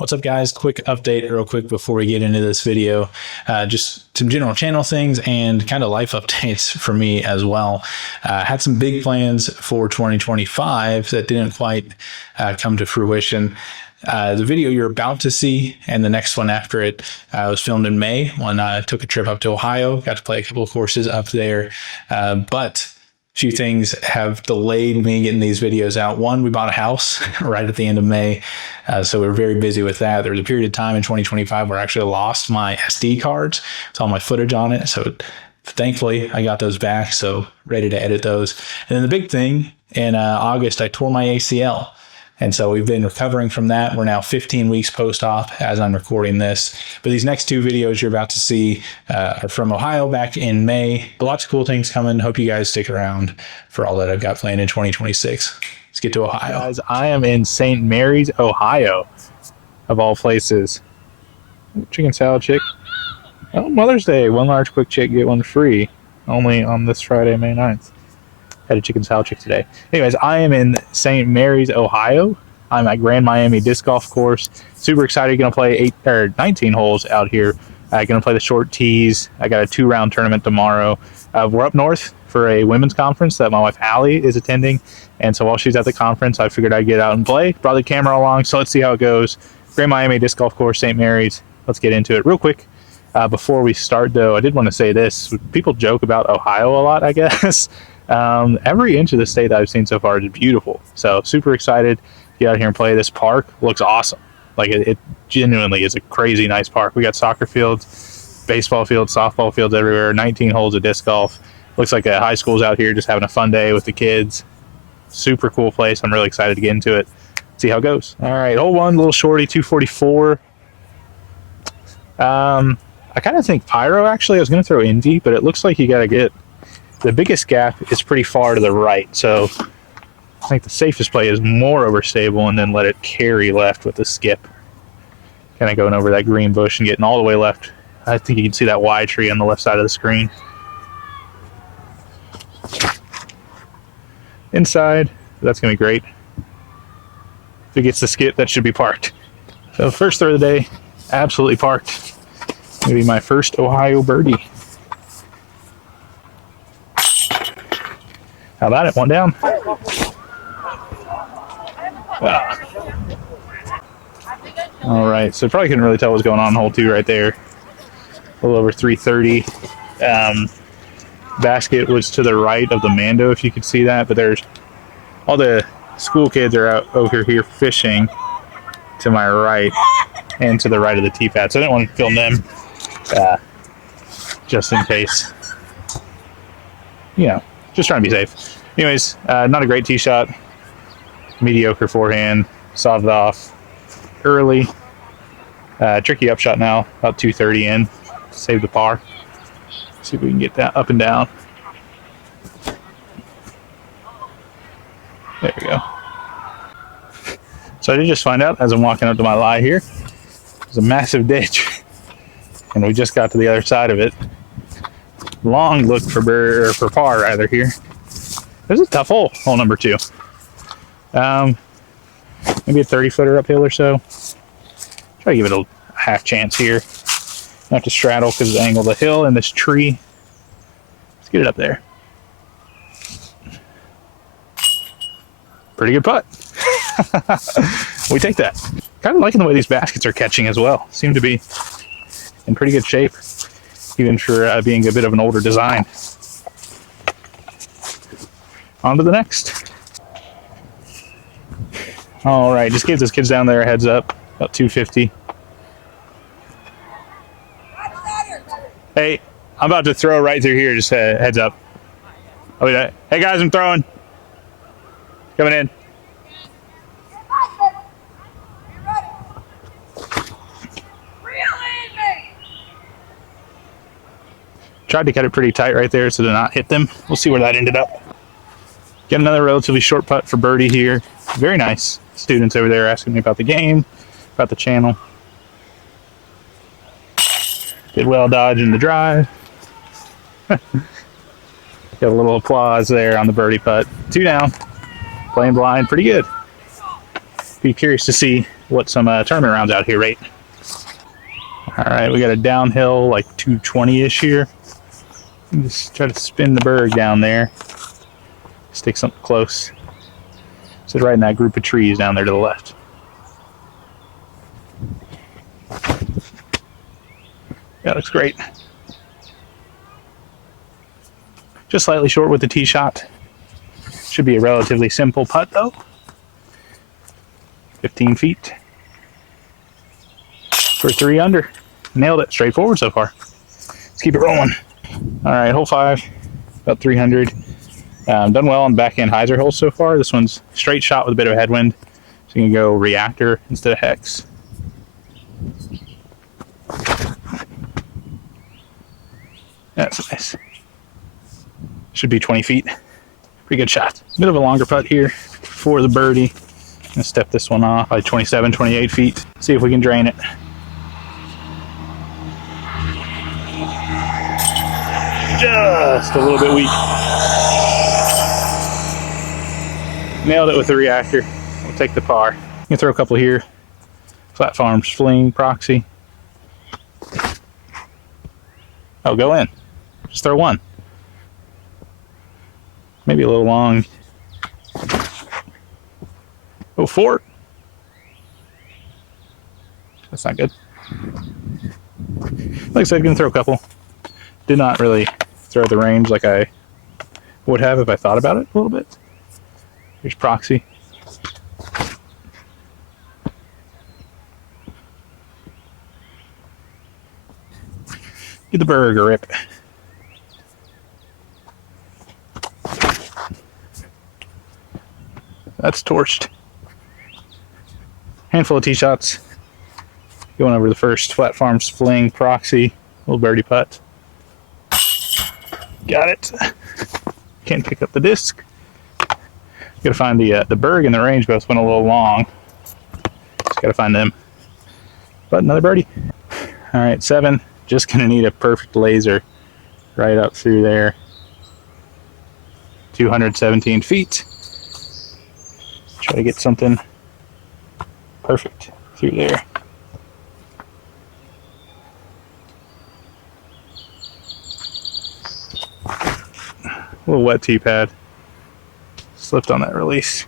What's up, guys? Quick update real quick before we get into this video. Just some general channel things and kind of life updates for me as well. Had some big plans for 2025 that didn't quite come to fruition. The video you're about to see and the next one after it was filmed in May when I took a trip up to Ohio. Got to play a couple of courses up there, but few things have delayed me getting these videos out. One, we bought a house right at the end of May, so we were very busy with that. There was a period of time in 2025 where I actually lost my SD cards with all my footage on it, so thankfully I got those back, so ready to edit those. And then the big thing, in August I tore my ACL. And so we've been recovering from that. We're now 15 weeks post-op as I'm recording this. But these next two videos you're about to see are from Ohio back in May. Lots of cool things coming. Hope you guys stick around for all that I've got planned in 2026. Let's get to Ohio. Guys, I am in St. Mary's, Ohio, of all places. Chicken salad chick. Oh, Mother's Day. One large quick chick, get one free. Only on this Friday, May 9th. Had a chicken salad chick today. Anyways, I am in St. Mary's, Ohio. I'm at Grand Miami Disc Golf Course. Super excited. Going to play 19 holes out here. Going to play the short tees. I got a 2-round tournament tomorrow. We're up north for a women's conference that my wife Allie is attending. And so while she's at the conference, I figured I'd get out and play. Brought the camera along, so let's see how it goes. Grand Miami Disc Golf Course, St. Mary's. Let's get into it real quick. Before we start, though, I did want to say this. People joke about Ohio a lot, I guess. Every inch of the state that I've seen so far is beautiful. So super excited to get out here and play. This park looks awesome. Like it genuinely is a crazy nice park. We got soccer fields, baseball fields, softball fields everywhere, 19 holes of disc golf. Looks like a high school's out here just having a fun day with the kids. Super cool place. I'm really excited to get into it. See how it goes. All right, hole one, little shorty, 244. I kind of think Pyro, actually. I was going to throw Indy, but it looks like you got to get... The biggest gap is pretty far to the right, so I think the safest play is more overstable and then let it carry left with the skip. Kind of going over that green bush and getting all the way left. I think you can see that Y tree on the left side of the screen. Inside, that's going to be great. If it gets the skip, that should be parked. So first throw of the day, absolutely parked. Maybe my first Ohio birdie. How about it? One down. All right, so probably couldn't really tell what's going on in hole two right there. A little over 330. Basket was to the right of the Mando, if you could see that, but there's all the school kids are out over here fishing to my right and to the right of the tee pad. So I didn't want to film them just in case. You know, just trying to be safe. Anyways, not a great tee shot. Mediocre forehand. Sawed it off early. Tricky upshot now. About 230 in. Save the par. See if we can get that up and down. There we go. So I did just find out as I'm walking up to my lie here, there's a massive ditch. And we just got to the other side of it. Long look for par rather here. This is a tough hole, hole number 2. Maybe a 30-footer uphill or so. Try to give it a half chance here. I have to straddle because of the angle of the hill and this tree. Let's get it up there. Pretty good putt. We take that. Kind of liking the way these baskets are catching as well. Seem to be in pretty good shape, even for being a bit of an older design. On to the next. All right, just gave those kids down there a heads up. About 250. Hey, I'm about to throw right through here. Just heads up. Oh, yeah. Hey guys, I'm throwing. Coming in. Tried to cut it pretty tight right there so to not hit them. We'll see where that ended up. Get another relatively short putt for birdie here. Very nice. Students over there asking me about the game, about the channel. Did well dodging the drive. Got a little applause there on the birdie putt. 2 down. Playing blind. Pretty good. Be curious to see what some tournament rounds out here rate. All right, we got a downhill like 220-ish here. Just try to spin the berg down there. Stick something close. Sit right in that group of trees down there to the left. That looks great. Just slightly short with the tee shot. Should be a relatively simple putt though. 15 feet. For 3 under. Nailed it. Straightforward so far. Let's keep it rolling. All right, hole 5, about 300. Done well on backhand hyzer holes so far. This one's straight shot with a bit of a headwind. So you can go reactor instead of hex. That's nice. Should be 20 feet. Pretty good shot. Bit of a longer putt here for the birdie. I'm gonna step this one off by 27, 28 feet. See if we can drain it. Just a little bit weak. Nailed it with the reactor. We'll take the par. You can throw a couple here. Flat Farms Fling Proxy. Oh, go in. Just throw one. Maybe a little long. Oh, 4. That's not good. Like I said, gonna throw a couple. Did not really throw the range like I would have if I thought about it a little bit. Here's Proxy. Give the berg a rip. That's torched. Handful of tee shots. Going over the first Flat Farms Fling Proxy. Little birdie putt. Got it. Can't pick up the disc. Gotta find the berg and the range both went a little long. Just gotta find them. But another birdie. All right, 7. Just gonna need a perfect laser right up through there. 217 feet. Try to get something perfect through there. A little wet tee pad. Slipped on that release.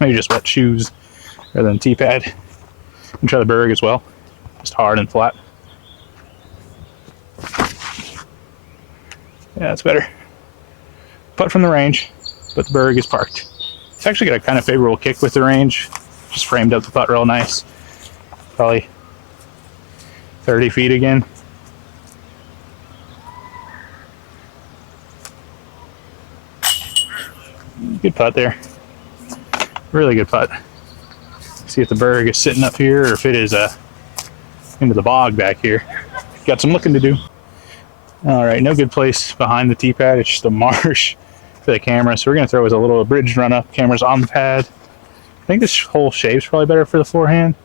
Maybe just wet shoes rather than tee pad. And try the berg as well. Just hard and flat. Yeah, that's better. Putt from the range, but the berg is parked. It's actually got a kind of favorable kick with the range. Just framed up the putt real nice. Probably 30 feet again. Good putt there. Really good putt. See if the berg is sitting up here or if it is into the bog back here. Got some looking to do. All right, no good place behind the tee pad. It's just a marsh for the camera. So we're gonna throw as a little bridge run up. Camera's on the pad. I think this whole shape's probably better for the forehand.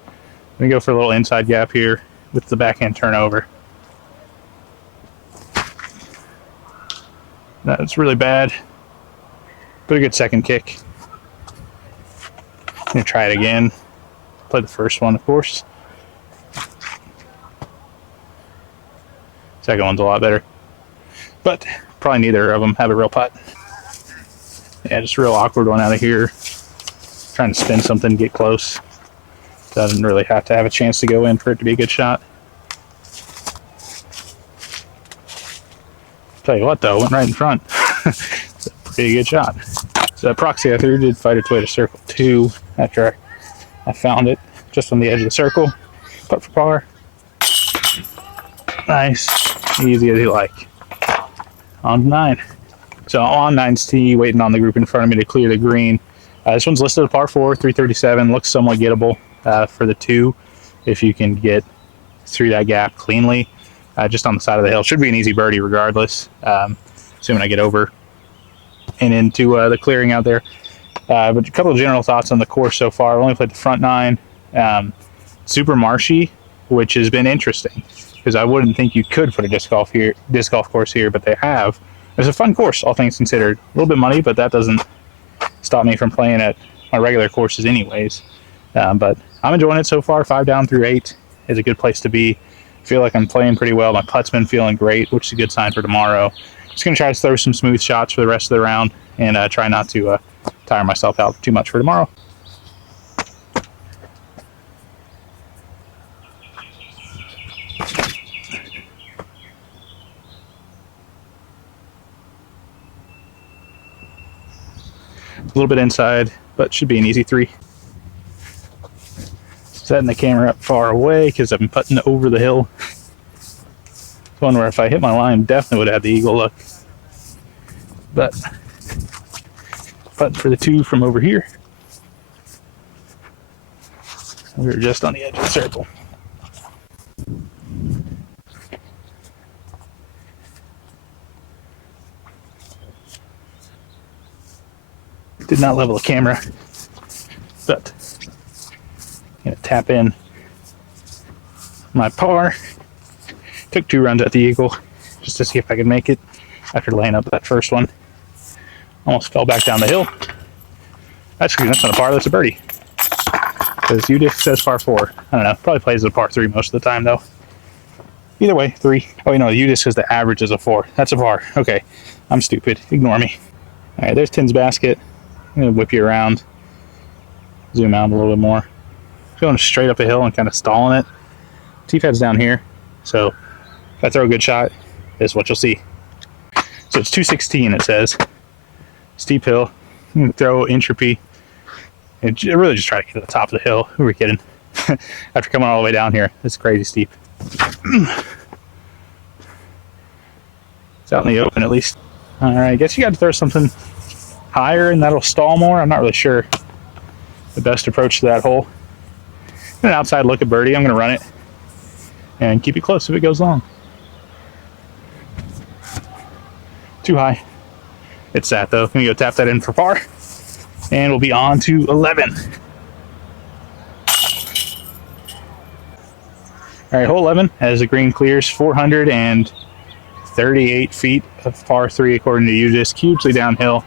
Let me go for a little inside gap here with the backhand turnover. That's really bad. But a good second kick. I'm gonna try it again. Play the first one, of course. Second one's a lot better. But probably neither of them have a real putt. Yeah, just a real awkward one out of here. Trying to spin something, get close. Doesn't really have to have a chance to go in for it to be a good shot. Tell you what though, went right in front. It's a pretty good shot. So that proxy I threw did fight its way to circle 2 after I found it just on the edge of the circle. Putt for par. Nice. Easy as you like. On to 9. So on 9's tee, waiting on the group in front of me to clear the green. This one's listed a par 4, 337. Looks somewhat gettable for the 2 if you can get through that gap cleanly. Just on the side of the hill. Should be an easy birdie regardless, assuming I get over and into the clearing out there. But a couple of general thoughts on the course so far. I've only played the front 9. Super marshy, which has been interesting because I wouldn't think you could put a disc golf course here, but they have. It's a fun course, all things considered. A little bit muddy, but that doesn't stop me from playing at my regular courses anyways. But I'm enjoying it so far. 5 down through 8 is a good place to be. Feel like I'm playing pretty well. My putt's been feeling great, which is a good sign for tomorrow. Just going to try to throw some smooth shots for the rest of the round and try not to tire myself out too much for tomorrow. A little bit inside, but should be an easy 3. Setting the camera up far away because I've been putting over the hill. It's one where if I hit my line, definitely would have the eagle look. But putting for the 2 from over here. We were just on the edge of the circle. Did not level the camera, but I'm gonna tap in my par. Took 2 runs at the eagle just to see if I could make it after laying up that first one. Almost fell back down the hill. Actually, that's not a par, that's a birdie. Because UDisc says par 4. I don't know, probably plays a par 3 most of the time though. Either way, 3. Oh, you know, UDisc says the average is a 4. That's a par. Okay, I'm stupid. Ignore me. All right, there's Tim's basket. I'm gonna whip you around, zoom out a little bit more. Going straight up a hill and kind of stalling it. Tee pad's down here, so if I throw a good shot, this is what you'll see. So it's 216, it says. Steep hill. You can throw entropy. And really just try to get to the top of the hill. Who are we kidding? After coming all the way down here, it's crazy steep. It's out in the open at least. All right, I guess you got to throw something higher and that'll stall more. I'm not really sure the best approach to that hole. An outside look at birdie. I'm going to run it and keep it close if it goes long. Too high. It's sat though. I'm going to go tap that in for par and we'll be on to 11. All right, hole 11 as the green clears 438 feet of par 3 according to UDisc. Hugely downhill.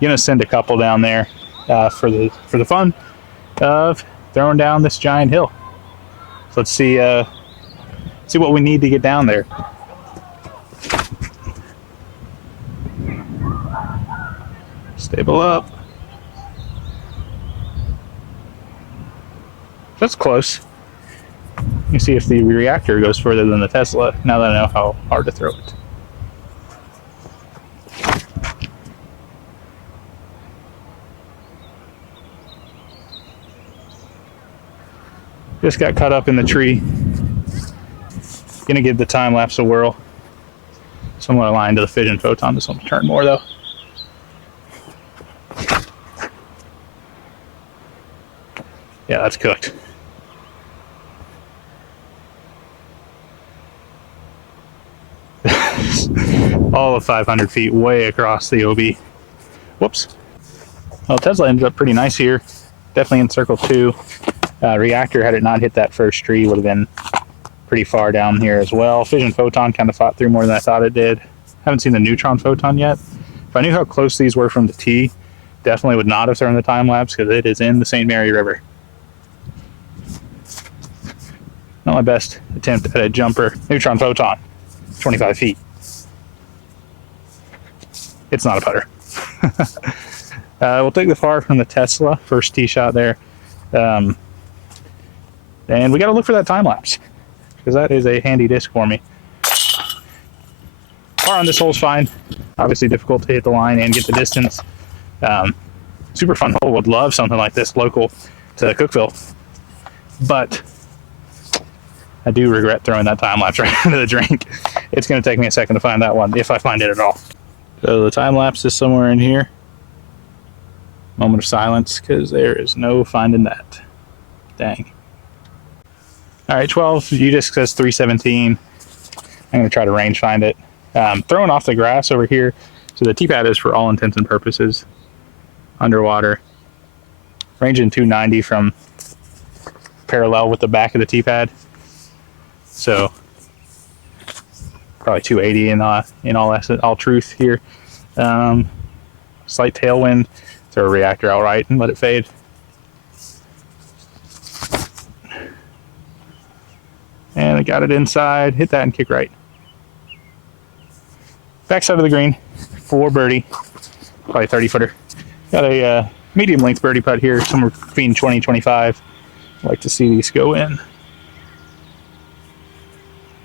Gonna send a couple down there for the fun of throwing down this giant hill. So let's see what we need to get down there. Stable up. That's close. You see if the reactor goes further than the Tesla. Now that I know how hard to throw it. Just got caught up in the tree. Gonna give the time lapse a whirl. Somewhat aligned to the fission photon. This one to turn more though. Yeah, that's cooked. All of 500 feet way across the OB. Whoops. Well, Tesla ended up pretty nice here. Definitely in circle 2. Reactor, had it not hit that first tree, would have been pretty far down here as well. Fission photon kind of fought through more than I thought it did. Haven't seen the neutron photon yet. If I knew how close these were from the tee, definitely would not have thrown the time lapse because it is in the St. Mary River. Not my best attempt at a jumper. Neutron photon, 25 feet. It's not a putter. We'll take the par from the Tesla, first tee shot there. And we got to look for that time lapse because that is a handy disc for me. Par on this hole is fine. Obviously difficult to hit the line and get the distance. Super fun hole. Would love something like this local to Cookeville. But I do regret throwing that time lapse right into the drink. It's going to take me a second to find that one, if I find it at all. So the time lapse is somewhere in here. Moment of silence because there is no finding that. Dang. All right, 12, UDisc says 317. I'm gonna try to range find it. Throwing off the grass over here. So the tee pad is for all intents and purposes underwater. Ranging 290 from parallel with the back of the tee pad. So probably 280 in all truth here. Slight tailwind. Throw a reactor outright and let it fade. Got it inside. Hit that and kick right. Backside of the green for birdie. Probably 30-footer. Got a medium length birdie putt here, somewhere between 20 and 25. I like to see these go in.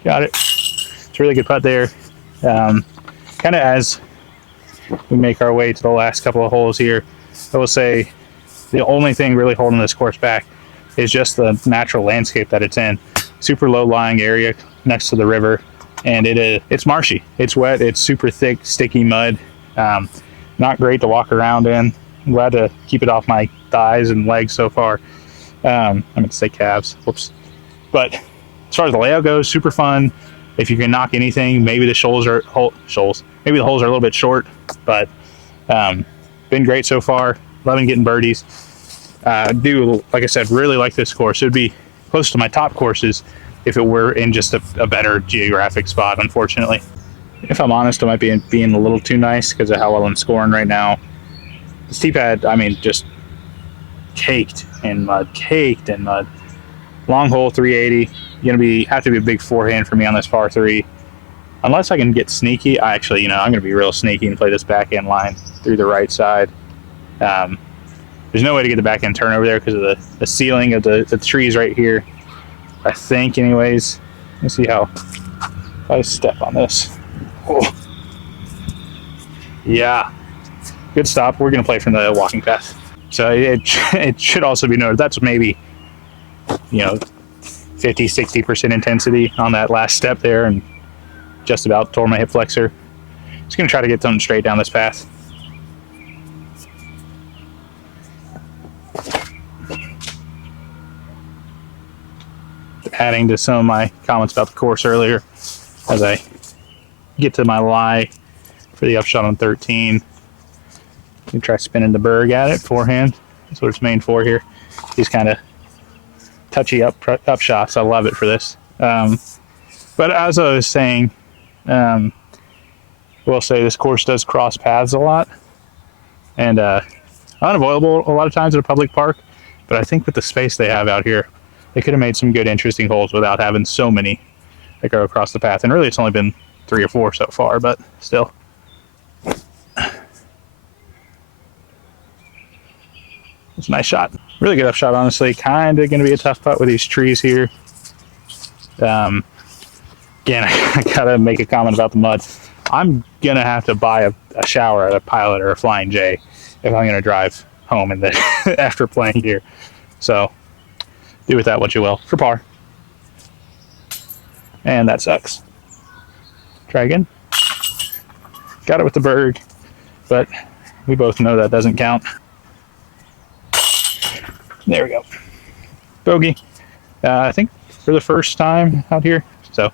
Got it. It's a really good putt there. Kind of as we make our way to the last couple of holes here, I will say the only thing really holding this course back is just the natural landscape that it's in. Super low lying area next to the river, and it's marshy. It's wet. It's super thick, sticky mud. Not great to walk around in. I'm glad to keep it off my thighs and legs so far. I meant to say calves. Whoops. But as far as the layout goes, super fun. If you can knock anything, maybe the maybe the holes are a little bit short, but been great so far. Loving getting birdies. Do, like I said, really like this course. It would be close to my top courses if it were in just a better geographic spot, unfortunately. If I'm honest, I might be being a little too nice because of how well I'm scoring right now. This tee pad, I mean, just caked in mud. Long hole, 380. Have to be a big forehand for me on this par 3. Unless I can get sneaky, I'm going to be real sneaky and play this backhand line through the right side. There's no way to get the backhand turn over there because of the ceiling of the trees right here. I think, anyways. Let's see how if I step on this. Oh. Yeah. Good stop. We're going to play from the walking path. So it should also be noted that's maybe, 50-60% intensity on that last step there, and just about tore my hip flexor. Just going to try to get something straight down this path. Adding to some of my comments about the course earlier, as I get to my lie for the upshot on 13. You try spinning the berg at it, forehand. That's what it's made for here. These kind of touchy up shots. I love it for this. But as I was saying, I will say this course does cross paths a lot, and unavoidable a lot of times at a public park. But I think with the space they have out here, they could have made some good, interesting holes without having so many that go across the path. And really, it's only been 3 or 4 so far, but still. It's a nice shot. Really good upshot, honestly. Kind of going to be a tough putt with these trees here. Again, I got to make a comment about the mud. I'm going to have to buy a shower at a Pilot or a Flying J if I'm going to drive home after playing here. So, do with that what you will. For par. And that sucks. Try again. Got it with the berg, but we both know that doesn't count. There we go. Bogey. I think for the first time out here. So,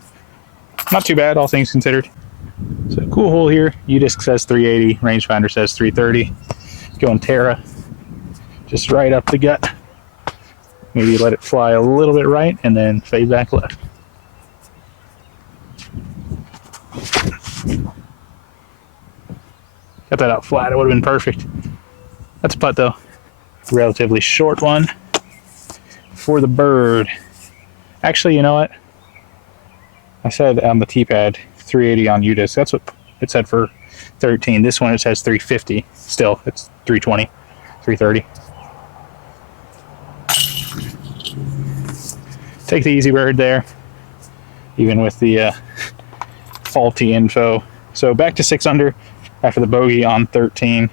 not too bad, all things considered. So, cool hole here. UDisc says 380. Rangefinder says 330. Going Terra. Just right up the gut. Maybe let it fly a little bit right and then fade back left. Got that out flat. It would have been perfect. That's a putt though. Relatively short one for the bird. Actually, you know what? I said on the tee pad 380 on UDisc. That's what it said for 13. This one it says 350. Still, it's 320, 330. Take the easy bird there, even with the faulty info. So back to 6 under after the bogey on 13.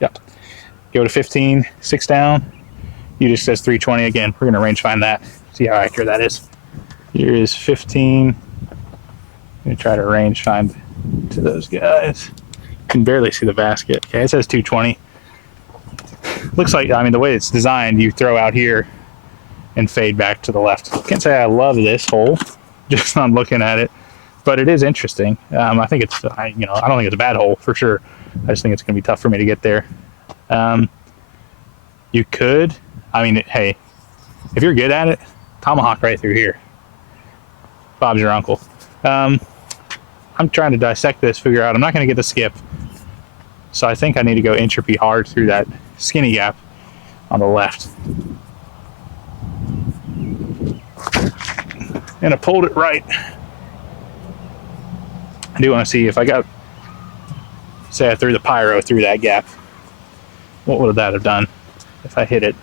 Yep. Go to 15, 6 down. You just says 320 again. We're going to range find that. See how accurate that is. Here is 15. I'm going to try to range find to those guys. Can barely see the basket. Okay, it says 220. Looks like, I mean, the way it's designed, you throw out here and fade back to the left. Can't say I love this hole, just on looking at it, but it is interesting. I think it's, I don't think it's a bad hole for sure. I just think it's going to be tough for me to get there. You could, I mean, hey, if you're good at it, tomahawk right through here. Bob's your uncle. I'm trying to dissect this, figure out, I'm not going to get the skip. So I think I need to go entropy hard through that skinny gap on the left. and I pulled it right. I do want to see if I got, say I threw the pyro through that gap. What would that have done if I hit it?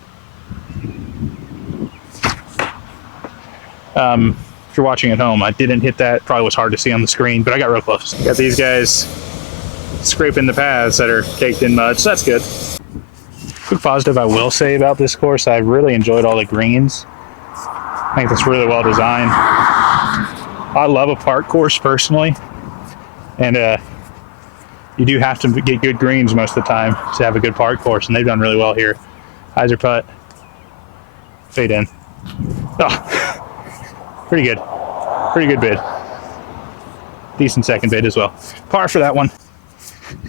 If you're watching at home, I didn't hit that. Probably was hard to see on the screen, but I got real close. Got these guys scraping the paths that are caked in mud, so that's good. Quick positive I will say about this course, I really enjoyed all the greens. I think it's really well designed. I love a park course personally, and you do have to get good greens most of the time to have a good park course, and they've done really well here. Hyzer putt, fade in. Oh, pretty good bid. Decent second bid as well. Par for that one.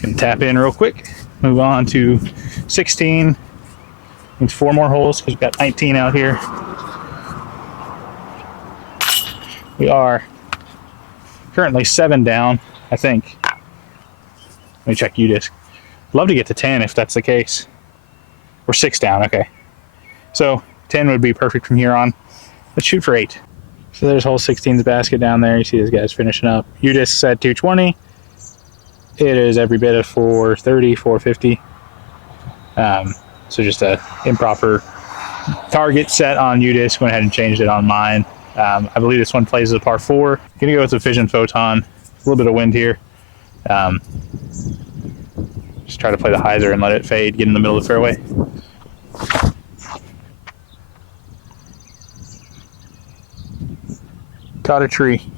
Gonna tap in real quick. Move on to 16. Needs 4 more holes because we've got 19 out here. We are currently 7 down, I think. Let me check UDisc. Love to get to 10 if that's the case. We're 6 down, okay. So 10 would be perfect from here on. Let's shoot for 8. So there's hole 16's basket down there. You see these guys finishing up. UDisc said 220. It is every bit of 430, 450. So just a improper target set on UDisc. Went ahead and changed it on mine. I believe this one plays as a par 4. Gonna go with the Fission Photon. A little bit of wind here. Just try to play the hyzer and let it fade, get in the middle of the fairway. Caught a tree,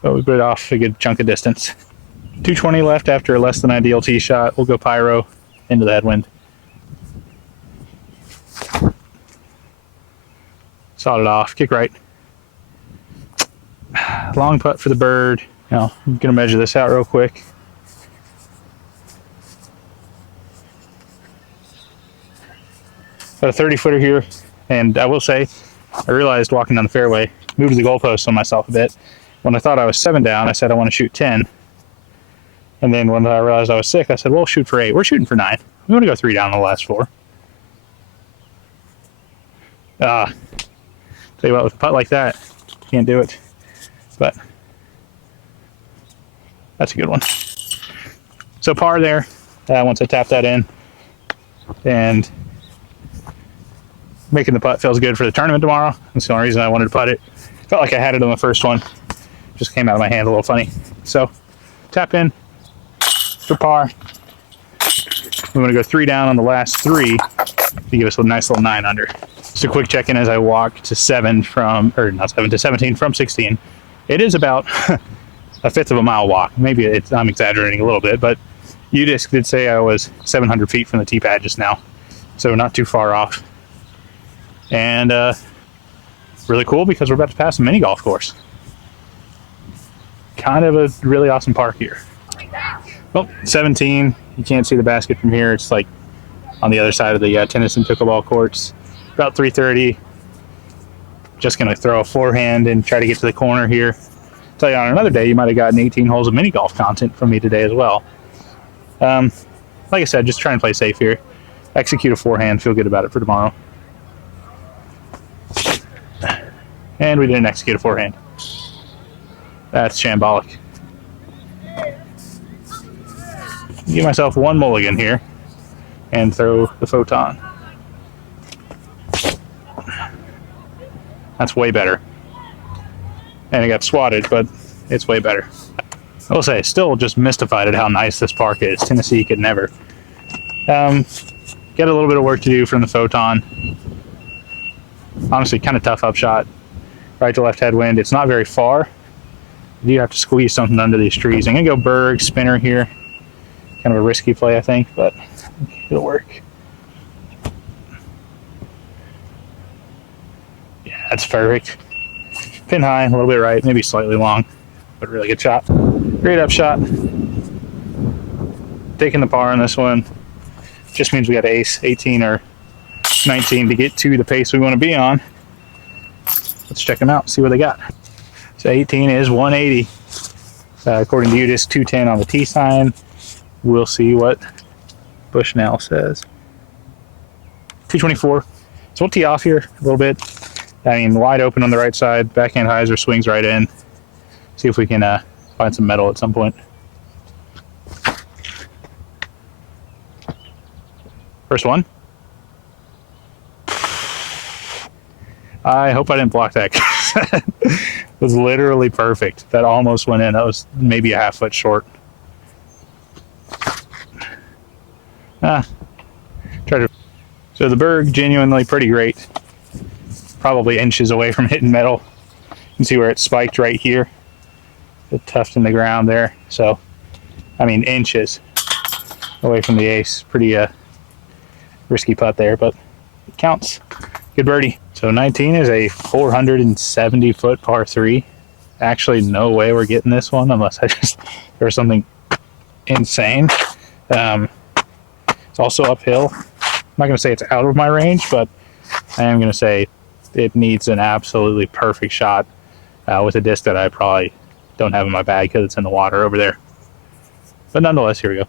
but we put it off a good chunk of distance. 220 left after a less than ideal tee shot. We'll go pyro into the headwind. Sawed it off, kick right. Long putt for the bird. Now, I'm gonna measure this out real quick. Got a 30-footer here, and I will say, I realized walking down the fairway, moved the goalpost on myself a bit. When I thought I was 7 down, I said I want to shoot 10. And then when I realized I was 6, I said, well, shoot for 8. We're shooting for 9. We want to go 3 down in the last 4. Tell you what, with a putt like that, can't do it. But that's a good one. So par there, once I tap that in. And making the putt feels good for the tournament tomorrow. That's the only reason I wanted to putt it. Felt like I had it on the first one. Just came out of my hand a little funny. So tap in for par. We want to go 3 down on the last 3 to give us a nice little 9 under. Just a quick check-in as I walk to 7 from, or not 7, to 17 from 16. It is about a fifth of a mile walk. Maybe I'm exaggerating a little bit, but UDisc did say I was 700 feet from the tee pad just now. So not too far off. And really cool because we're about to pass a mini golf course. Kind of a really awesome park here. Well, 17, you can't see the basket from here. It's like on the other side of the tennis and pickleball courts. About 3:30. Just gonna throw a forehand and try to get to the corner here. Tell you on another day, you might have gotten 18 holes of mini golf content from me today as well. Like I said, just try and play safe here. Execute a forehand, feel good about it for tomorrow. And we didn't execute a forehand. That's shambolic. Give myself one mulligan here and throw the photon. That's way better. And it got swatted, but it's way better. I will say, still just mystified at how nice this park is. Tennessee could never. Get a little bit of work to do from the photon. Honestly, kind of tough upshot. Right to left headwind. It's not very far. You do have to squeeze something under these trees. I'm going to go Berg, spinner here. Kind of a risky play, I think, but it'll work. Yeah, that's perfect. Pin high, a little bit right, maybe slightly long, but really good shot. Great upshot. Taking the par on this one. Just means we got ace, 18 or 19 to get to the pace we want to be on. Let's check them out, see what they got. So 18 is 180. According to UDisc, 210 on the T sign. We'll see what Bushnell says. 224. So we'll tee off here a little bit. I mean, wide open on the right side, backhand hyzer swings right in. See if we can find some metal at some point. First one. I hope I didn't block that. It was literally perfect. That almost went in. That was maybe a half foot short. So the Berg, genuinely pretty great. Probably inches away from hitting metal. You can see where it spiked right here. The tuft in the ground there. So, I mean, inches away from the ace. Pretty risky putt there, but it counts. Good birdie. So 19 is a 470 foot par 3. Actually, no way we're getting this one unless there's something insane. It's also uphill. I'm not going to say it's out of my range, but I am going to say it needs an absolutely perfect shot with a disc that I probably don't have in my bag because it's in the water over there. But nonetheless, here we go.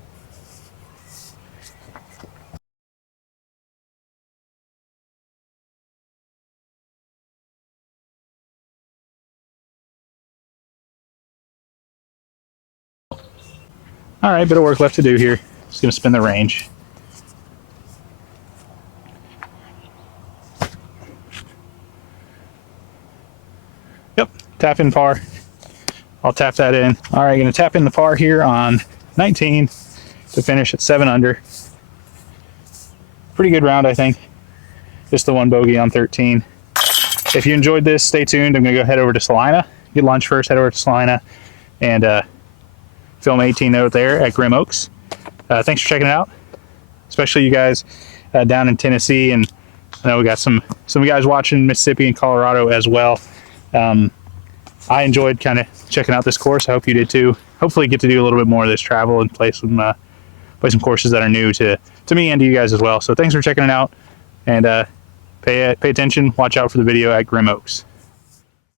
All right, bit of work left to do here. Just going to spin the range. Yep, tap in par. I'll tap that in. All right, going to tap in the par here on 19 to finish at 7 under. Pretty good round, I think. Just the one bogey on 13. If you enjoyed this, stay tuned. I'm going to go head over to Salina. Get lunch first, head over to Salina, and film 18 out there at Grim Oaks. Thanks for checking it out, especially you guys down in Tennessee, and I know we got some guys watching Mississippi and Colorado as well. I enjoyed kind of checking out this course. I hope you did too. Hopefully get to do a little bit more of this travel and play some courses that are new to me and to you guys as well. So thanks for checking it out, and pay attention. Watch out for the video at Grim Oaks.